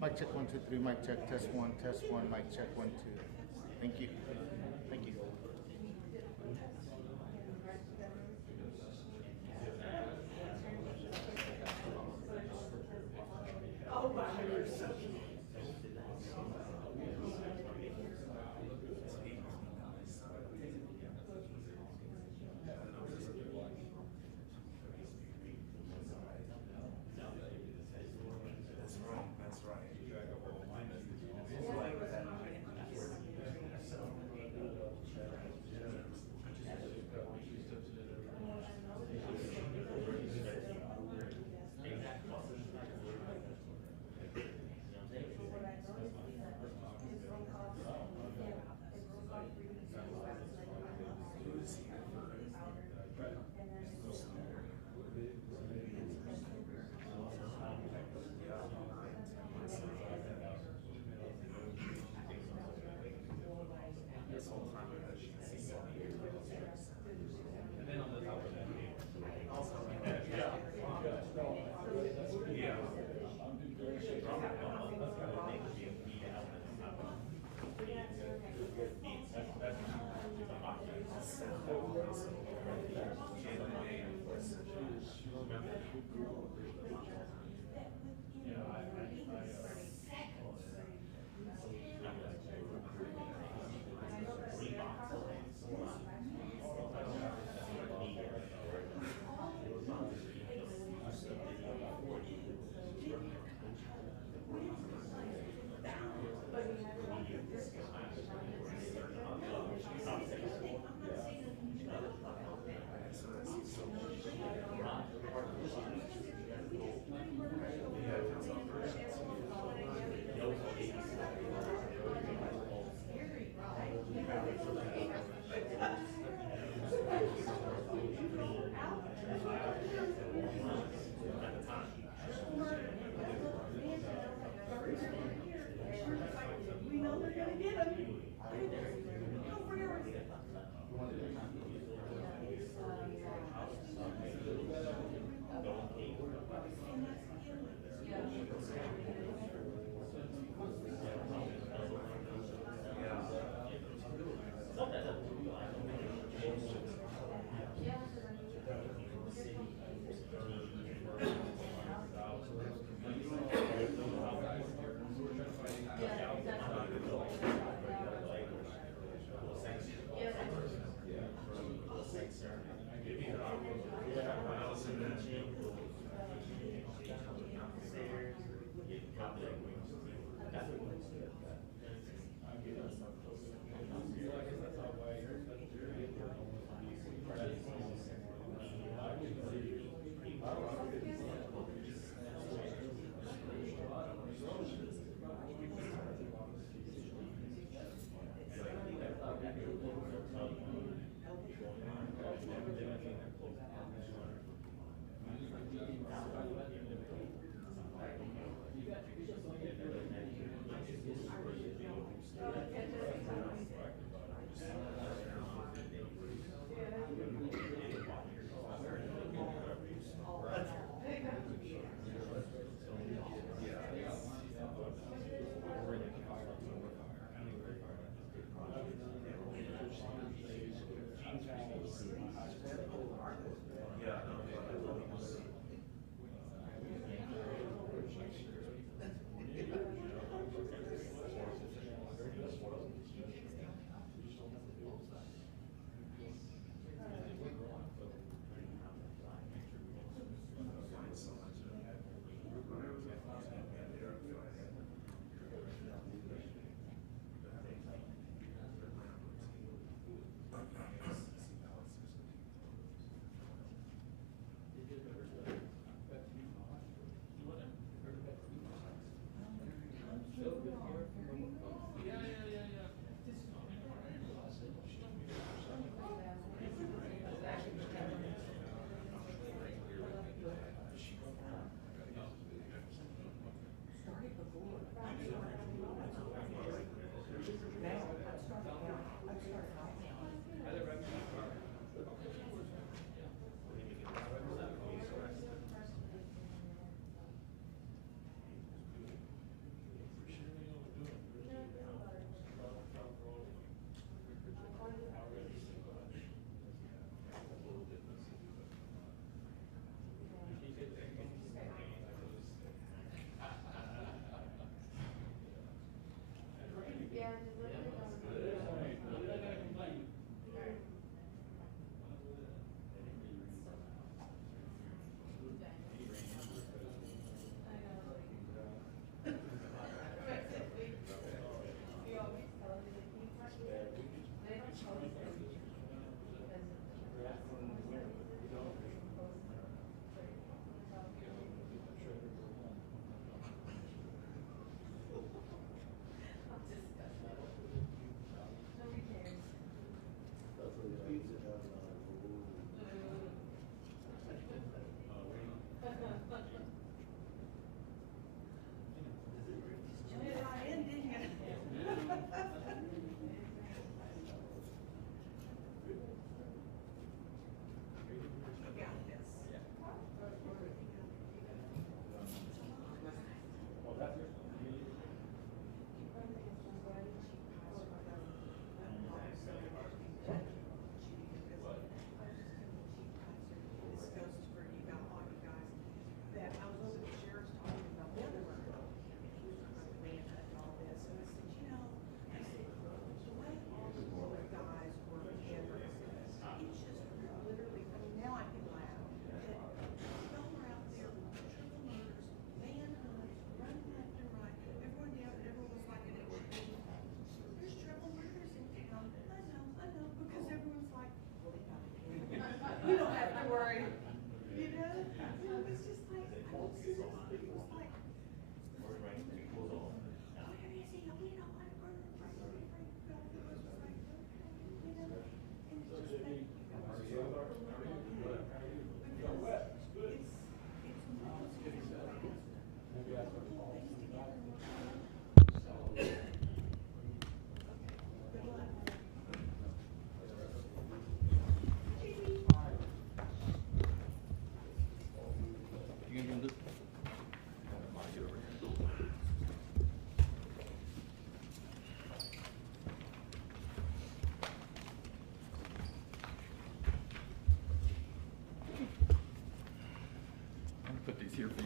Mic check 1 2 3. Mic check test one. Mic check 1 2. Thank you. Thank you. That's right.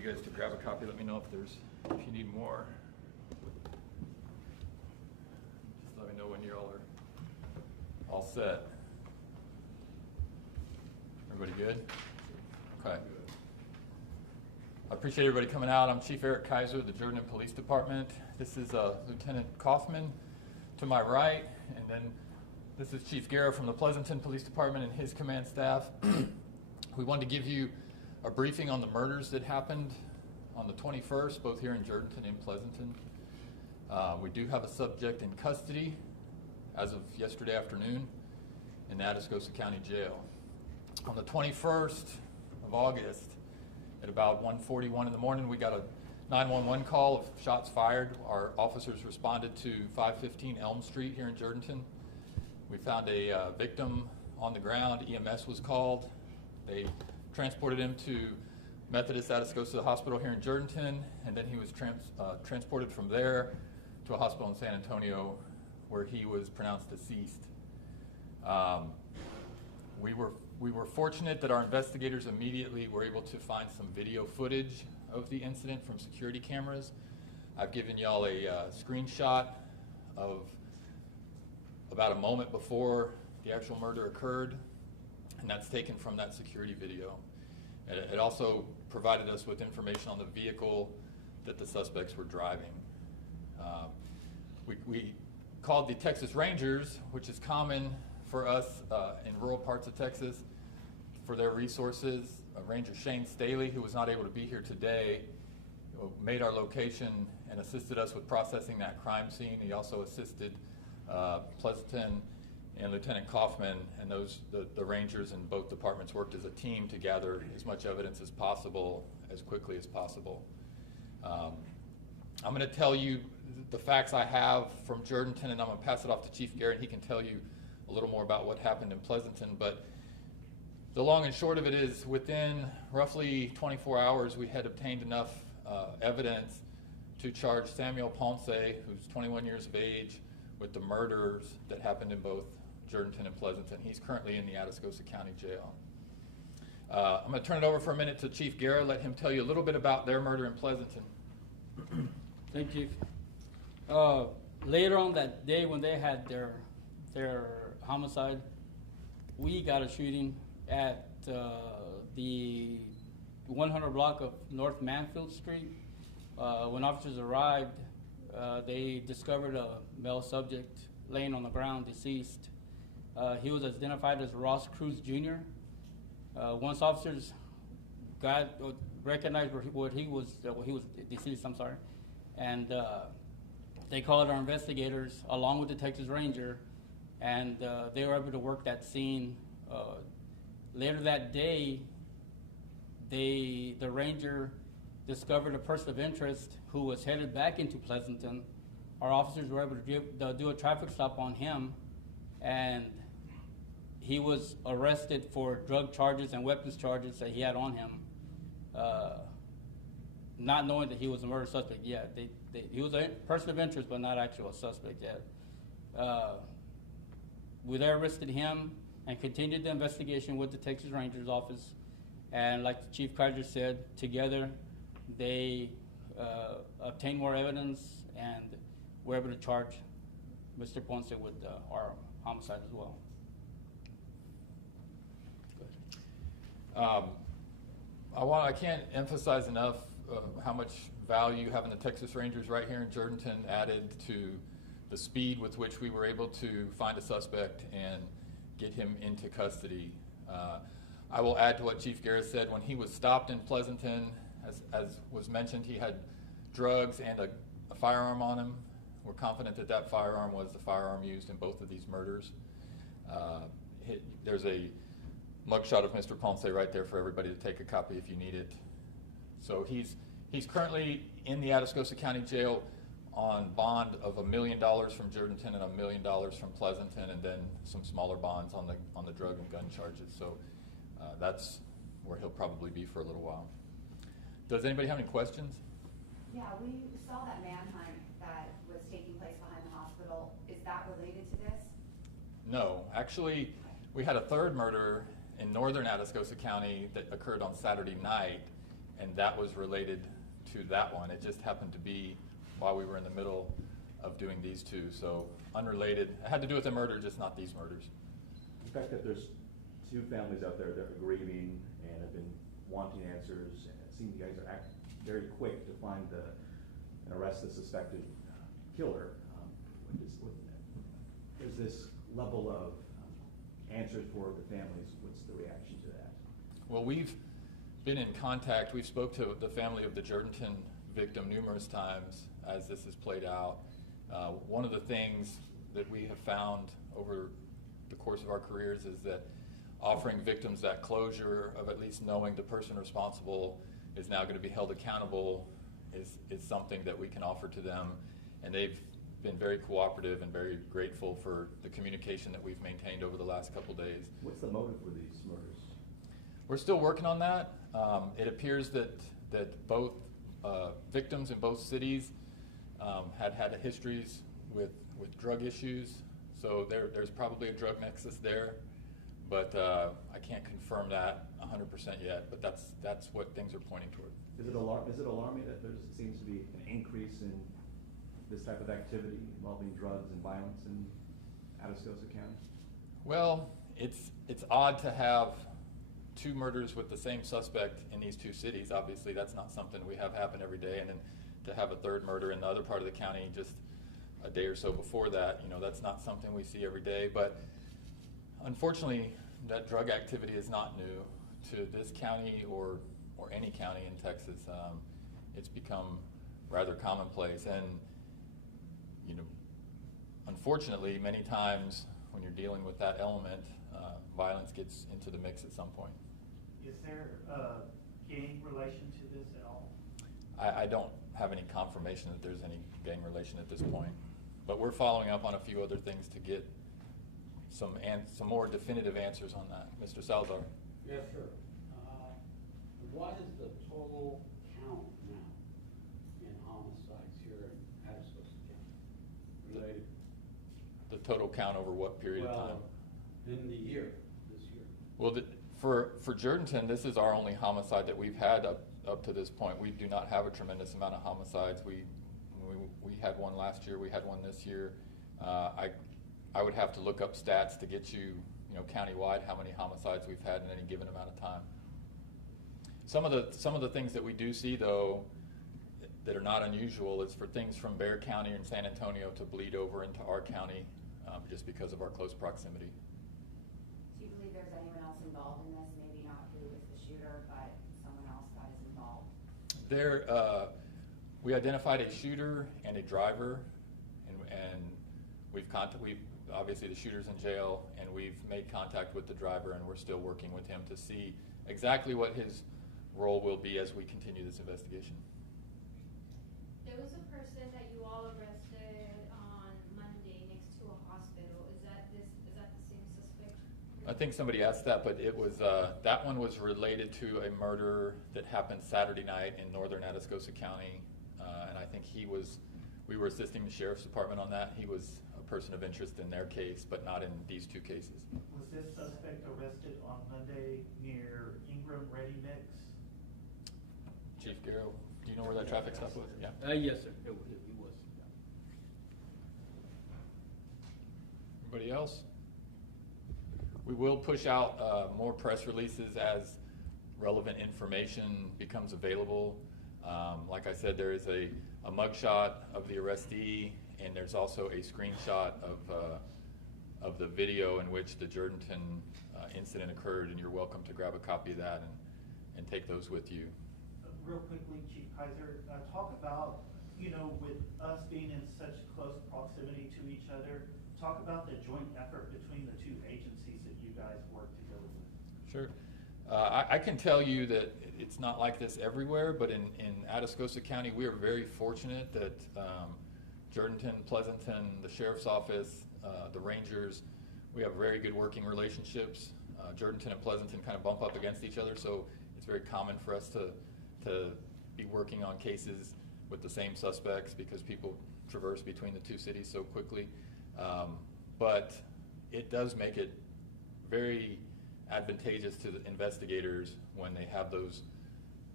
you guys to grab a copy. Let me know if you need more. Just let me know when you all are all set. Everybody good? Okay. I appreciate everybody coming out. I'm Chief Eric Kaiser of the Jourdanton Police Department. This is Lieutenant Kaufman to my right, and then this is Chief Guerra from the Pleasanton Police Department and his command staff. We wanted to give you a briefing on the murders that happened on the 21st, both here in Jourdanton and Pleasanton. We do have a subject in custody as of yesterday afternoon in the Atascosa County Jail. On the 21st of August, at about 1:41 in the morning, we got a 911 call of shots fired. Our officers responded to 515 Elm Street here in Jourdanton. We found a victim on the ground. EMS was called. They transported him to Methodist Atascosa Hospital here in Jourdanton, and then he was transported from there to a hospital in San Antonio where he was pronounced deceased. We were fortunate that our investigators immediately were able to find some video footage of the incident from security cameras. I've given y'all a screenshot of about a moment before the actual murder occurred, and that's taken from that security video. It also provided us with information on the vehicle that the suspects were driving. We called the Texas Rangers, which is common for us in rural parts of Texas, for their resources. Ranger Shane Staley, who was not able to be here today, made our location and assisted us with processing that crime scene. He also assisted Pleasanton and Lieutenant Kaufman, and the Rangers in both departments worked as a team to gather as much evidence as possible, as quickly as possible. I'm going to tell you the facts I have from Jourdanton, and I'm going to pass it off to Chief Garrett. He can tell you a little more about what happened in Pleasanton, but the long and short of it is, within roughly 24 hours, we had obtained enough evidence to charge Samuel Ponce, who's 21 years of age, with the murders that happened in both Jourdanton and Pleasanton. He's currently in the Atascosa County Jail. I'm going to turn it over for a minute to Chief Guerra, let him tell you a little bit about their murder in Pleasanton. Thank you. Later on that day when they had their homicide, we got a shooting at the 100 block of North Manfield Street. When officers arrived, they discovered a male subject laying on the ground, deceased. He was identified as Ross Cruz Jr. Once officers recognized what he was deceased, and they called our investigators along with the Texas Ranger, and they were able to work that scene. Later that day, the Ranger discovered a person of interest who was headed back into Pleasanton. Our officers were able to do a traffic stop on him, and he was arrested for drug charges and weapons charges that he had on him, not knowing that he was a murder suspect yet. He was a person of interest, but not actually a suspect yet. We then arrested him and continued the investigation with the Texas Rangers office. And like the Chief Kaiser said, together they obtained more evidence and were able to charge Mr. Ponce with our homicide as well. I can't emphasize enough how much value having the Texas Rangers right here in Jourdanton added to the speed with which we were able to find a suspect and get him into custody. I will add to what Chief Garrett said. When he was stopped in Pleasanton, as was mentioned, he had drugs and a firearm on him. We're confident that that firearm was the firearm used in both of these murders. There's a mugshot of Mr. Ponce right there for everybody to take a copy if you need it. So he's currently in the Atascosa County Jail on bond of $1 million from Jourdanton and $1 million from Pleasanton, and then some smaller bonds on the drug and gun charges. So that's where he'll probably be for a little while. Does anybody have any questions? Yeah, we saw that manhunt that was taking place behind the hospital. Is that related to this? No, actually, we had a third murder in northern Atascosa County that occurred on Saturday night, and that was related to that one. It just happened to be while we were in the middle of doing these two, so unrelated. It had to do with the murder, just not these murders. The fact that there's two families out there that are grieving and have been wanting answers, and it seems you guys are very quick to find and arrest the suspected killer. Is this level of answers for the families? What's the reaction to that? Well, we've been in contact. We've spoke to the family of the Jourdanton victim numerous times as this has played out. One of the things that we have found over the course of our careers is that offering victims that closure of at least knowing the person responsible is now going to be held accountable is something that we can offer to them, and they've been very cooperative and very grateful for the communication that we've maintained over the last couple days. What's the motive for these murders? We're still working on that. It appears that both victims in both cities had histories with drug issues, so there's probably a drug nexus there, but I can't confirm that 100% yet, but that's what things are pointing toward. Is it alarming that there seems to be an increase in this type of activity involving drugs and violence in Atascosa County? Well, it's odd to have two murders with the same suspect in these two cities. Obviously, that's not something we have happen every day, and then to have a third murder in the other part of the county just a day or so before that, that's not something we see every day. But unfortunately, that drug activity is not new to this county or any county in Texas. It's become rather commonplace, and unfortunately, many times when you're dealing with that element, violence gets into the mix at some point. Is there a gang relation to this at all? I don't have any confirmation that there's any gang relation at this point, but we're following up on a few other things to get some more definitive answers on that. Mr. Salazar. Yes, sir. What is the total count now in homicides here in Atascosa County related? The total count over what period of time? In the year, this year. Well, for Jourdanton, this is our only homicide that we've had up to this point. We do not have a tremendous amount of homicides. We had one last year. We had one this year. I would have to look up stats to get you countywide how many homicides we've had in any given amount of time. Some of the things that we do see, though, that are not unusual, is for things from Bexar County and San Antonio to bleed over into our county just because of our close proximity. Do you believe there's anyone else involved in this? Maybe not who was the shooter, but someone else that is involved? We identified a shooter and a driver, and we've obviously the shooter's in jail, and we've made contact with the driver, and we're still working with him to see exactly what his role will be as we continue this investigation. There was a person that you all arrested on Monday next to a hospital. Is that the same suspect? I think somebody asked that, but it was that one was related to a murder that happened Saturday night in northern Atascosa County, and I think we were assisting the sheriff's department on that. He was a person of interest in their case, but not in these two cases. Was this suspect arrested on Monday near Ingram Ready Mix? Chief Garrow, do you know where that traffic stop was? Yeah. Yes, sir. It was. Anybody else? We will push out more press releases as relevant information becomes available. Like I said, there is a mugshot of the arrestee, and there's also a screenshot of the video in which the Jourdanton incident occurred, and you're welcome to grab a copy of that and take those with you. Real quickly, Chief Kaiser, talk about, with us being in such close proximity to each other, talk about the joint effort between the two agencies that you guys work together with. Sure. I can tell you that it's not like this everywhere, but in Atascosa County, we are very fortunate that Jourdanton, Pleasanton, the Sheriff's Office, the Rangers, we have very good working relationships. Jourdanton and Pleasanton kind of bump up against each other, so it's very common for us to be working on cases with the same suspects because people traverse between the two cities so quickly. But it does make it very advantageous to the investigators when they have those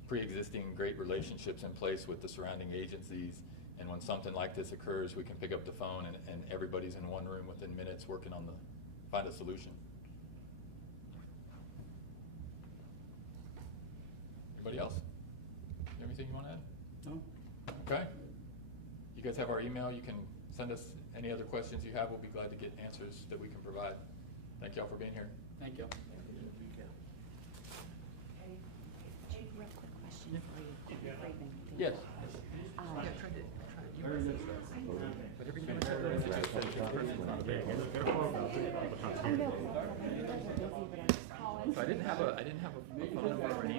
pre-existing great relationships in place with the surrounding agencies. And when something like this occurs, we can pick up the phone and everybody's in one room within minutes working on find a solution. Anybody else? You have anything you want to add? No? Okay. You guys have our email. You can send us any other questions you have. We'll be glad to get answers that we can provide. Thank you all for being here. Thank you. Jake, real quick question for you. Yes. I know. So I didn't have a phone number or an email.